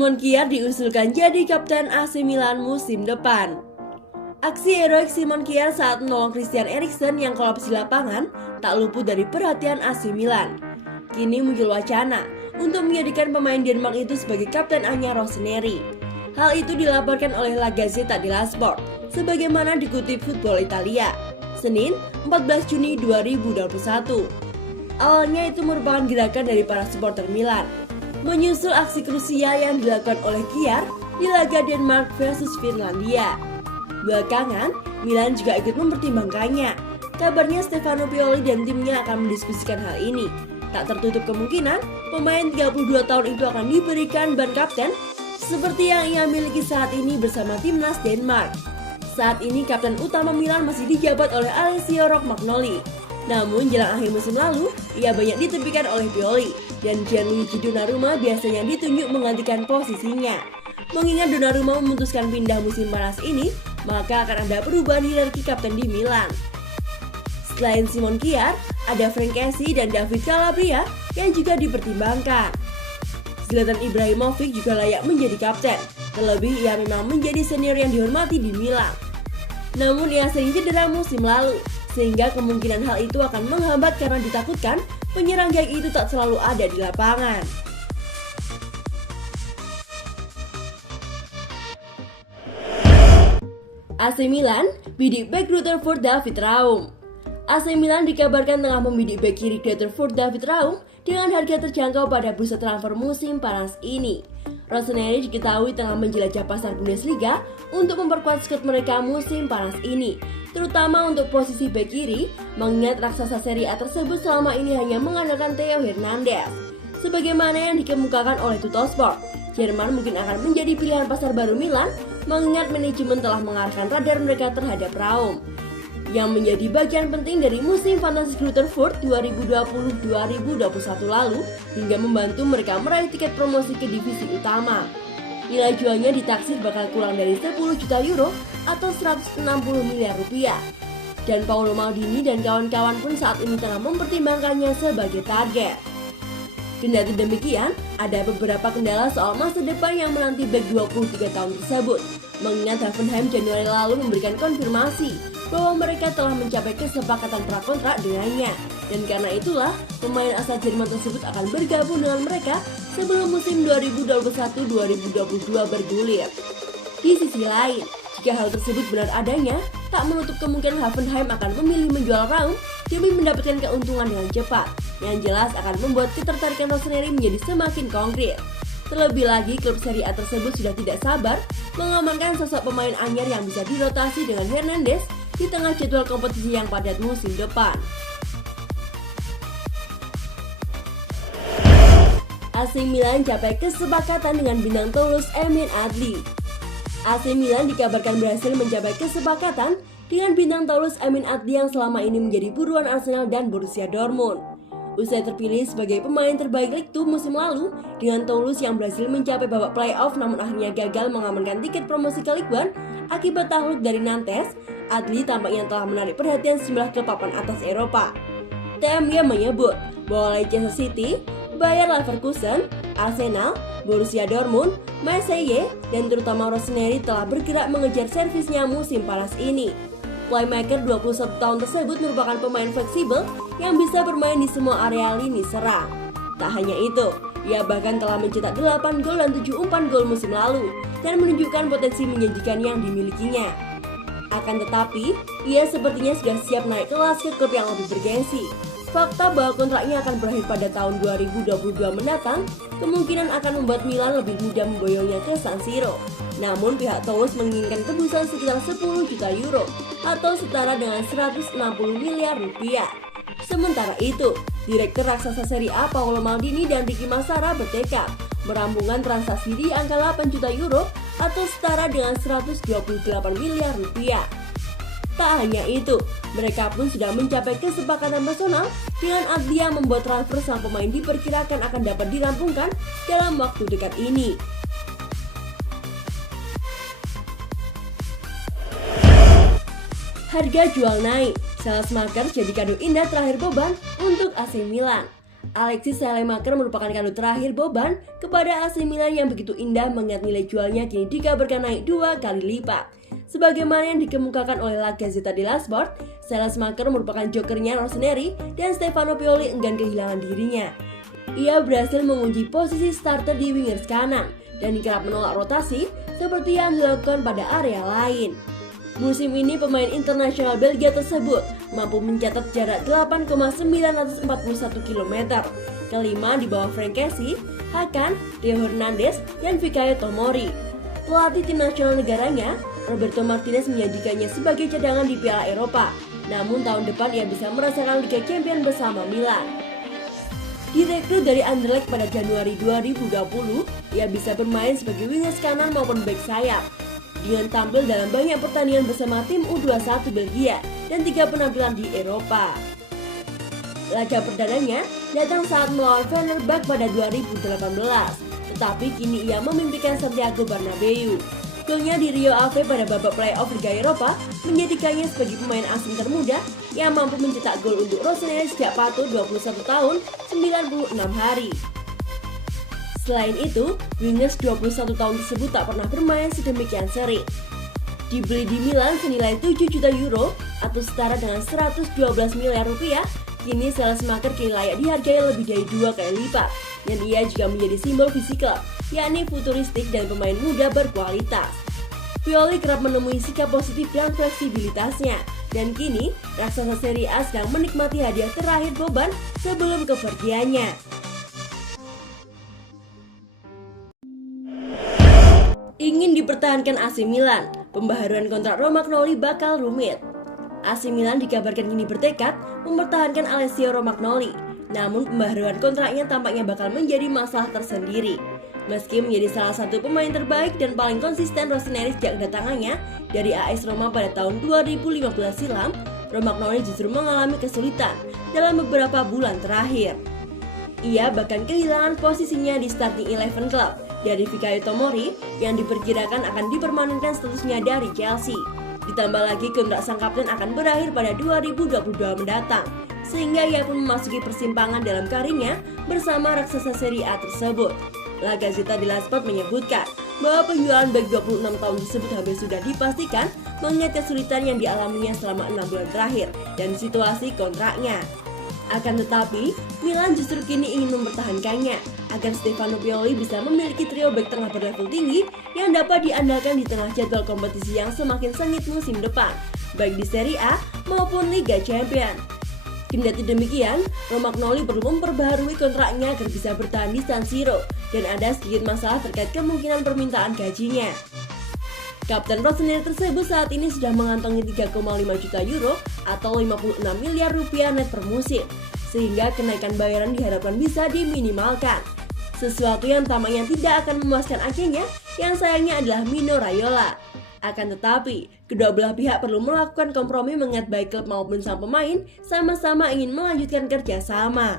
Simon Kjaer diusulkan jadi kapten AC Milan musim depan. Aksi heroik Simon Kjaer saat menolong Christian Eriksen yang kolaps di lapangan tak luput dari perhatian AC Milan. Kini muncul wacana untuk menjadikan pemain Denmark itu sebagai kapten anyar Rossoneri. Hal itu dilaporkan oleh La Gazzetta dello Sport, sebagaimana dikutip Football Italia, Senin 14 Juni 2021. Awalnya itu merupakan gerakan dari para supporter Milan, menyusul aksi krusial yang dilakukan oleh Kjaer di laga Denmark versus Finlandia. Belakangan, Milan juga ikut mempertimbangkannya. Kabarnya Stefano Pioli dan timnya akan mendiskusikan hal ini. Tak tertutup kemungkinan, pemain 32 tahun itu akan diberikan ban kapten seperti yang ia miliki saat ini bersama timnas Denmark. Saat ini kapten utama Milan masih dijabat oleh Alessio Romagnoli. Namun jelang akhir musim lalu, ia banyak ditepikan oleh Pioli dan Gianluigi Donnarumma biasanya ditunjuk menggantikan posisinya. Mengingat Donnarumma memutuskan pindah musim panas ini, maka akan ada perubahan hierarki kapten di Milan. Selain Simon Kjaer, ada Frank Kessie dan David Calabria yang juga dipertimbangkan. Zlatan Ibrahimovic juga layak menjadi kapten, terlebih ia memang menjadi senior yang dihormati di Milan. Namun ia sering cedera musim lalu, sehingga kemungkinan hal itu akan menghambat karena ditakutkan penyerang gag itu tak selalu ada di lapangan. AC Milan bidik bek Rutherford David Raum. AC Milan dikabarkan tengah membidik bek kiri Rutherford David Raum dengan harga terjangkau pada bursa transfer musim panas ini. Rossoneri diketahui tengah menjelajah pasar Bundesliga untuk memperkuat skuad mereka musim panas ini, terutama untuk posisi bek kiri, mengingat raksasa Serie A tersebut selama ini hanya mengandalkan Theo Hernandez. Sebagaimana yang dikemukakan oleh Tuttosport, Jerman mungkin akan menjadi pilihan pasar baru Milan, mengingat manajemen telah mengarahkan radar mereka terhadap Raum, yang menjadi bagian penting dari musim fantastis Rutherford 2020-2021 lalu hingga membantu mereka meraih tiket promosi ke divisi utama. Nilai jualnya ditaksir bakal kurang dari 10 juta euro atau 160 miliar rupiah. Dan Paolo Maldini dan kawan-kawan pun saat ini tengah mempertimbangkannya sebagai target. Kendati demikian, ada beberapa kendala soal masa depan yang menanti bek 23 tahun tersebut. Mengingat Hoffenheim Januari lalu memberikan konfirmasi bahwa mereka telah mencapai kesepakatan prakontrak dengannya. Dan karena itulah, pemain asal Jerman tersebut akan bergabung dengan mereka sebelum musim 2021-2022 bergulir. Di sisi lain, jika hal tersebut benar adanya, tak menutup kemungkinan Hoffenheim akan memilih menjual Raum demi mendapatkan keuntungan dengan cepat. Yang jelas akan membuat ketertarikan Rossoneri menjadi semakin konkret. Terlebih lagi, klub Serie A tersebut sudah tidak sabar mengamankan sosok pemain anyar yang bisa dirotasi dengan Hernandez di tengah jadwal kompetisi yang padat musim depan. AC Milan capai kesepakatan dengan bintang Toulouse Emin Adli. AC Milan dikabarkan berhasil mencapai kesepakatan dengan bintang Toulouse Emin Adli yang selama ini menjadi buruan Arsenal dan Borussia Dortmund. Usai terpilih sebagai pemain terbaik Ligue 2 musim lalu dengan Toulouse yang berhasil mencapai babak playoff namun akhirnya gagal mengamankan tiket promosi ke Ligue 1 akibat takluk dari Nantes, Adli tampaknya telah menarik perhatian sejumlah klub papan atas Eropa. TMY menyebut bahwa Leicester City, Bayer Leverkusen, Arsenal, Borussia Dortmund, Marseille, dan terutama Rossoneri telah bergerak mengejar servisnya musim panas ini. Playmaker 21 tahun tersebut merupakan pemain fleksibel yang bisa bermain di semua area lini serang. Tak hanya itu, ia bahkan telah mencetak 8 gol dan 7 umpan gol musim lalu dan menunjukkan potensi menjanjikan yang dimilikinya. Akan tetapi, ia sepertinya sudah siap naik kelas ke klub yang lebih bergengsi. Fakta bahwa kontraknya akan berakhir pada tahun 2022 mendatang kemungkinan akan membuat Milan lebih mudah memboyongnya ke San Siro. Namun pihak Toulouse menginginkan tebusan sekitar 10 juta euro atau setara dengan 160 miliar rupiah. Sementara itu, Direktur Raksasa Serie A Paolo Maldini dan Ricky Massara bertekad merampungkan transaksi di angka 8 juta euro atau setara dengan 128 miliar rupiah. Tak hanya itu, mereka pun sudah mencapai kesepakatan personal dengan Adli yang membuat transfer sang pemain diperkirakan akan dapat dirampungkan dalam waktu dekat ini. Harga jual naik, Salzmacher jadi kado indah terakhir beban untuk AC Milan. Alexis Saelemaekers merupakan kado terakhir Boban kepada AC Milan yang begitu indah mengingat nilai jualnya kini dikabarkan naik 2 kali lipat. Sebagaimana yang dikemukakan oleh La Gazzetta dello Sport, Saelemaekers merupakan jokernya Rossoneri dan Stefano Pioli enggan kehilangan dirinya. Ia berhasil mengunci posisi starter di wingers kanan dan kerap menolak rotasi seperti yang dilakukan pada area lain. Musim ini pemain internasional Belgia tersebut mampu mencatat jarak 8,941 km, kelima di bawah Frank Kessie, Hakan, Rio Hernandez, dan Fikayo Tomori. Pelatih tim nasional negaranya, Roberto Martinez menjanjikannya sebagai cadangan di Piala Eropa, namun tahun depan ia bisa merasakan Liga Champions bersama Milan. Direkrut dari Anderlecht pada Januari 2020, ia bisa bermain sebagai wingers kanan maupun bek sayap. Dengan tampil dalam banyak pertandingan bersama tim U21 Belgia dan 3 penampilan di Eropa. Laga perdananya datang saat melawan Fenerbahce pada 2018, tetapi kini ia memimpikan Santiago Bernabeu. Golnya di Rio Ave pada babak playoff Liga Eropa menjadikannya sebagai pemain asing termuda yang mampu mencetak gol untuk Rossoneri sejak Pato 21 tahun 96 hari. Selain itu, wingers 21 tahun tersebut tak pernah bermain sedemikian sering. Dibeli di Milan senilai 7 juta euro atau setara dengan 112 miliar rupiah, kini Saelemaekers kini layak dihargai lebih dari 2 kali lipat. Dan ia juga menjadi simbol visi klub, yakni futuristik dan pemain muda berkualitas. Pioli kerap menemui sikap positif dan fleksibilitasnya, dan kini raksasa Serie A sedang menikmati hadiah terakhir Boban sebelum kepergiannya. Ingin dipertahankan AC Milan, pembaharuan kontrak Romagnoli bakal rumit. AC Milan dikabarkan kini bertekad mempertahankan Alessio Romagnoli, namun pembaharuan kontraknya tampaknya bakal menjadi masalah tersendiri. Meski menjadi salah satu pemain terbaik dan paling konsisten Rossoneri sejak kedatangannya dari AS Roma pada tahun 2015 silam, Romagnoli justru mengalami kesulitan dalam beberapa bulan terakhir. Ia bahkan kehilangan posisinya di starting 11 klub dari Fikayo Tomori yang diperkirakan akan dipermanenkan statusnya dari Chelsea. Ditambah lagi kontrak sang kapten akan berakhir pada 2022 mendatang, sehingga ia pun memasuki persimpangan dalam karirnya bersama raksasa Serie A tersebut. La Gazzetta dello Sport menyebutkan bahwa penjualan bek 26 tahun tersebut hampir sudah dipastikan mengingat kesulitan yang dialaminya selama 6 bulan terakhir dan situasi kontraknya. Akan tetapi, Milan justru kini ingin mempertahankannya agar Stefano Pioli bisa memiliki trio bek tengah berlevel tinggi yang dapat diandalkan di tengah jadwal kompetisi yang semakin sengit musim depan, baik di Serie A maupun Liga Champions. Kendati demikian, Romagnoli perlu memperbaharui kontraknya agar bisa bertahan di San Siro dan ada sedikit masalah terkait kemungkinan permintaan gajinya. Kapten Rossoneri tersebut saat ini sudah mengantongi 3,5 juta euro atau 56 miliar rupiah net per musim, sehingga kenaikan bayaran diharapkan bisa diminimalkan. Sesuatu yang tampaknya tidak akan memuaskan akhirnya, yang sayangnya adalah Mino Raiola. Akan tetapi, kedua belah pihak perlu melakukan kompromi mengingat baik klub maupun sang pemain sama-sama ingin melanjutkan kerjasama.